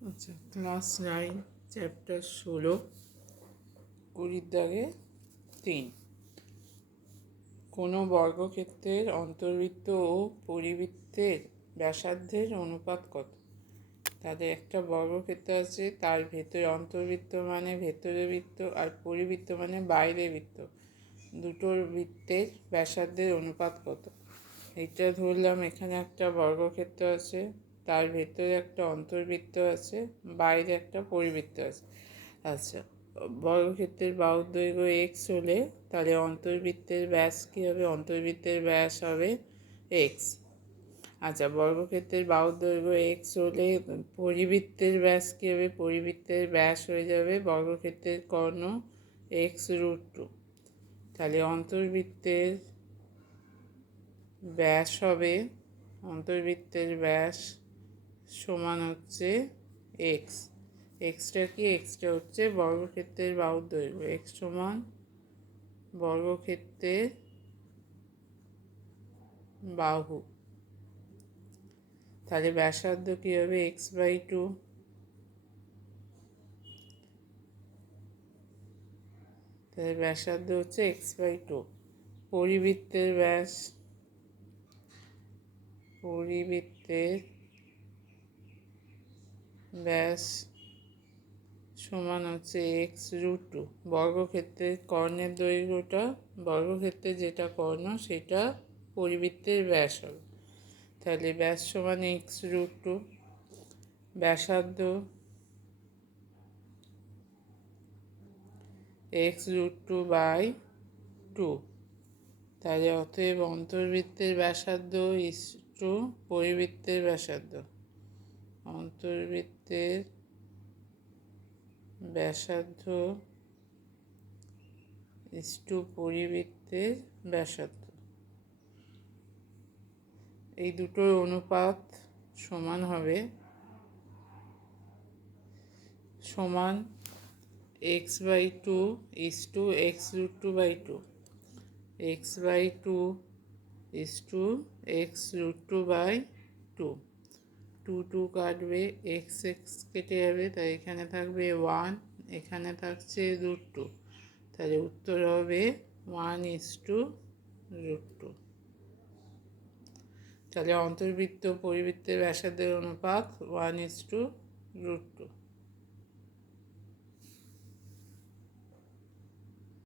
আচ্ছা, class 9 chapter 16 কুড়ির দাগে 3। কোনো বর্গক্ষেত্রের অন্তর্বৃত্ত ও পরিবৃত্তের ব্যাসার্ধের অনুপাত কত? তাদের একটা বর্গক্ষেত্র আছে, তার ভেতরে অন্তর্বৃত্ত মানে ভেতরে বৃত্ত আর পরিবৃত্ত মানে বাইরে বৃত্ত, দুটোর বৃত্তের ব্যাসার্ধের অনুপাত কত? এটা ধরলাম এখানে একটা বর্গক্ষেত্র আছে, তার ভেতরে একটা অন্তর্বৃত্ত আছে, বাইরে একটা পরিবৃত্ত আছে। আচ্ছা, বর্গক্ষেত্রের বাহুর দৈর্ঘ্য এক্স হলে তাহলে অন্তর্বৃত্তের ব্যাস কী হবে? অন্তর্বৃত্তের ব্যাস হবে এক্স। আচ্ছা, বর্গক্ষেত্রের বাহুর দৈর্ঘ্য এক্স হলে পরিবৃত্তের ব্যাস কী হবে? পরিবৃত্তের ব্যাস হয়ে যাবে বর্গক্ষেত্রের কর্ণ x√2। তাহলে অন্তর্বৃত্তের ব্যাস হবে, অন্তর্বৃত্তের ব্যাস সমান হচ্ছে এক্স। এক্সটা কি? এক্সটা হচ্ছে বর্গক্ষেত্রের বাহুর দৈর্ঘ্য। এক্স সমান বর্গক্ষেত্রের বাহু। তাহলে ব্যাসার্ধ কী হবে? x/2। তাহলে ব্যাসার্ধ হচ্ছে x/2। পরিবৃত্তের ব্যাস, পরিবৃত্তের ব্যাস সমান হচ্ছে x√2। বর্গক্ষেত্রের কর্ণের দৈর্ঘ্যটা, বর্গক্ষেত্রে যেটা কর্ণ সেটা পরিবৃত্তের ব্যাস হবে। তাহলে ব্যাস সমান x√2। ব্যাসার্ধ x√2/2। তাহলে অতএব অন্তর্বৃত্তের ব্যাসার্ধ ইসটু পরিবৃত্তের ব্যাসার্ধ, অন্তর্বৃত্তের ব্যাসার্ধ ইসটু পরিবৃত্তের ব্যাসার্ধ, এই দুটোর অনুপাত সমান হবে সমান x/2 ইসটু x√2/2। x/2 ইসটু x√2/2। 2 কাটবে, এক্স এক্স কেটে যাবে, তাই এখানে থাকবে 1, এখানে থাকছে √2। তাহলে উত্তর হবে 1:√2। তাহলে অন্তর্বৃত্ত পরিবৃত্তের ব্যাসার্ধের অনুপাত 1:√2।